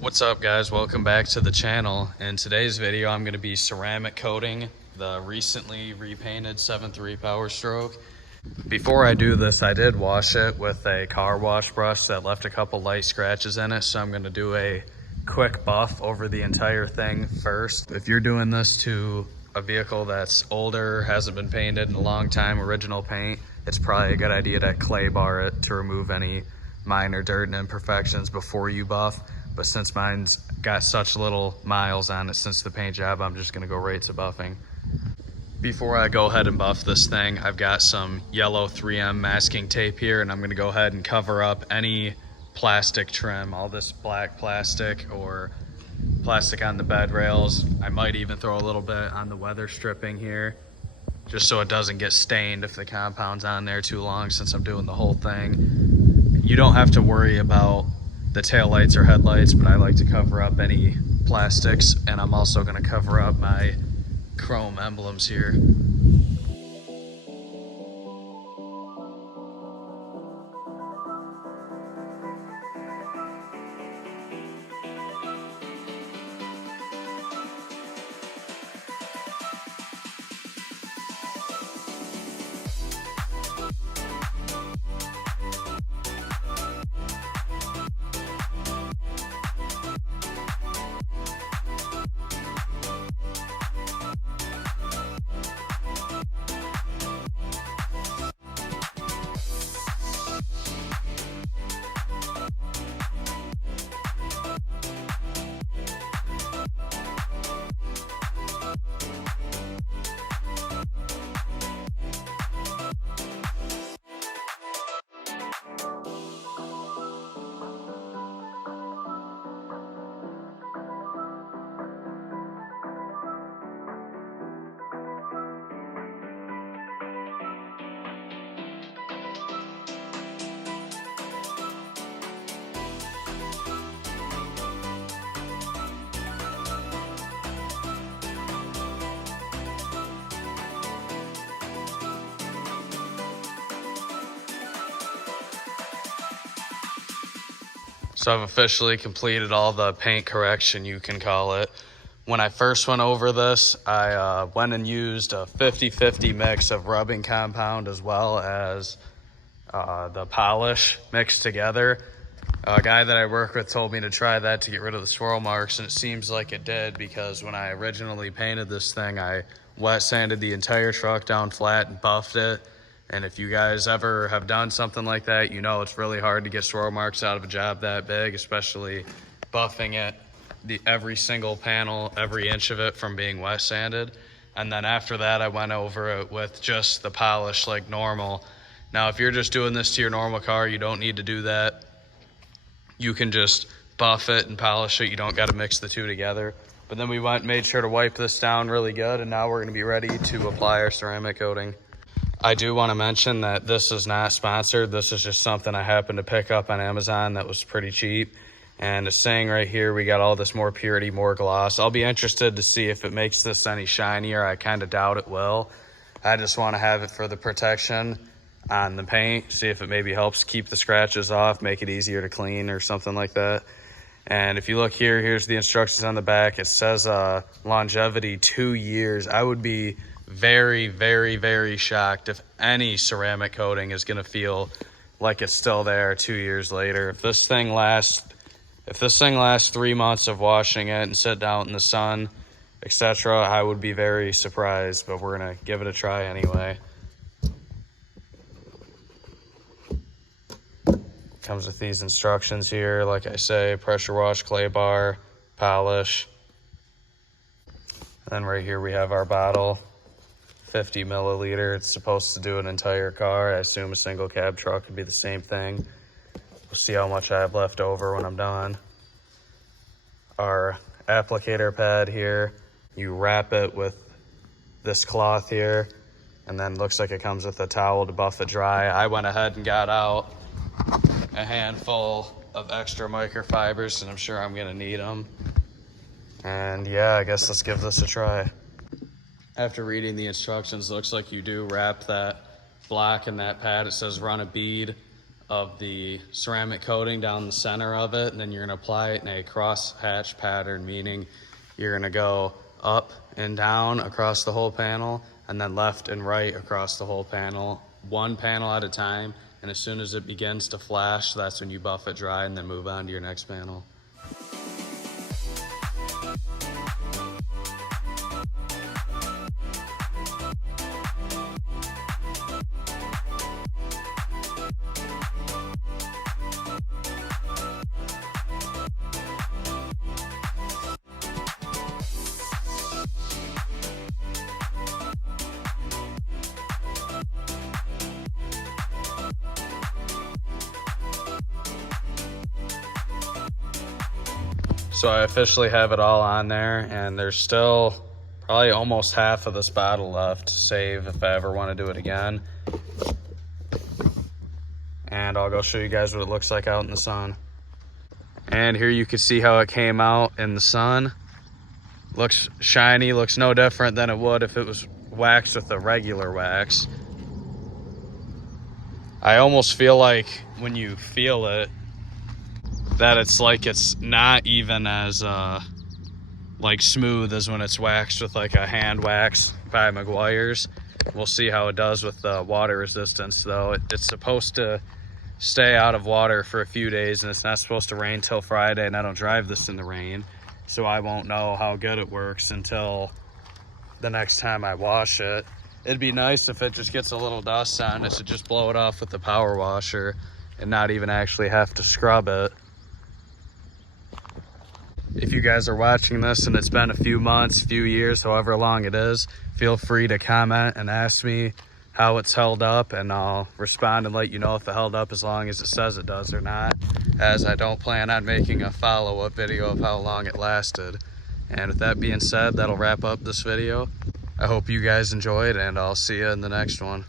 What's up guys, welcome back to the channel. In today's video I'm going to be ceramic coating the recently repainted 7.3 Power Stroke. Before I do this, I did wash it with a car wash brush that left a couple light scratches in it, so I'm going to do a quick buff over the entire thing first. If you're doing this to a vehicle that's older, hasn't been painted in a long time, original paint, it's probably a good idea to clay bar it to remove any minor dirt and imperfections before you buff. But since mine's got such little miles on it since the paint job, I'm just gonna go right to buffing. Before I go ahead and buff this thing, I've got some yellow 3M masking tape here, and I'm gonna go ahead and cover up any plastic trim, all this black plastic or plastic on the bed rails. I might even throw a little bit on the weather stripping here, just so it doesn't get stained if the compound's on there too long, since I'm doing the whole thing. You don't have to worry about the tail lights or headlights, but I like to cover up any plastics, and I'm also going to cover up my chrome emblems here. So I've officially completed all the paint correction, you can call it. When I first went over this, I went and used a 50-50 mix of rubbing compound as well as the polish mixed together. A guy that I work with told me to try that to get rid of the swirl marks, and it seems like it did, because when I originally painted this thing, I wet sanded the entire truck down flat and buffed it. And if you guys ever have done something like that, you know it's really hard to get swirl marks out of a job that big, especially buffing it, every single panel, every inch of it from being wet sanded. And then after that, I went over it with just the polish like normal. Now, if you're just doing this to your normal car, you don't need to do that. You can just buff it and polish it. You don't got to mix the two together. But then we went and made sure to wipe this down really good, and now we're going to be ready to apply our ceramic coating. I do want to mention that this is not sponsored. This is just something I happened to pick up on Amazon that was pretty cheap. And it's saying right here, we got all this more purity, more gloss. I'll be interested to see if it makes this any shinier. I kind of doubt it will. I just want to have it for the protection on the paint, see if it maybe helps keep the scratches off, make it easier to clean or something like that. And if you look here, here's the instructions on the back. It says longevity 2 years. I would be very, very, very shocked if any ceramic coating is going to feel like it's still there 2 years later. If this thing lasts 3 months of washing it and sit out in the sun, etc., I would be very surprised, but we're going to give it a try anyway. Comes with these instructions here, like I say, pressure wash, clay bar, polish. And then right here we have our bottle, 50 milliliter. It's supposed to do an entire car. I assume a single cab truck could be the same thing. We'll see how much I have left over when I'm done. Our applicator pad here, you wrap it with this cloth here, and then looks like it comes with a towel to buff it dry. I went ahead and got out a handful of extra microfibers, and I'm sure I'm gonna need them. And yeah, I guess let's give this a try. After reading the instructions, looks like you do wrap that block in that pad. It says run a bead of the ceramic coating down the center of it, and then you're gonna apply it in a cross hatch pattern, meaning you're gonna go up and down across the whole panel, and then left and right across the whole panel, one panel at a time. And as soon as it begins to flash, that's when you buff it dry and then move on to your next panel. So I officially have it all on there, and there's still probably almost half of this bottle left to save if I ever want to do it again. And I'll go show you guys what it looks like out in the sun. And here you can see how it came out in the sun. Looks shiny, looks no different than it would if it was waxed with a regular wax. I almost feel like when you feel it, that it's like it's not even as like smooth as when it's waxed with like a hand wax by Meguiar's. We'll see how it does with the water resistance though. It's supposed to stay out of water for a few days, and it's not supposed to rain till Friday, and I don't drive this in the rain, so I won't know how good it works until the next time I wash it. It'd be nice if it just gets a little dust on it to just blow it off with the power washer and not even actually have to scrub it. If you guys are watching this and it's been a few months, few years, however long it is, feel free to comment and ask me how it's held up, and I'll respond and let you know if it held up as long as it says it does or not, as I don't plan on making a follow-up video of how long it lasted. And with that being said, that'll wrap up this video. I hope you guys enjoyed, and I'll see you in the next one.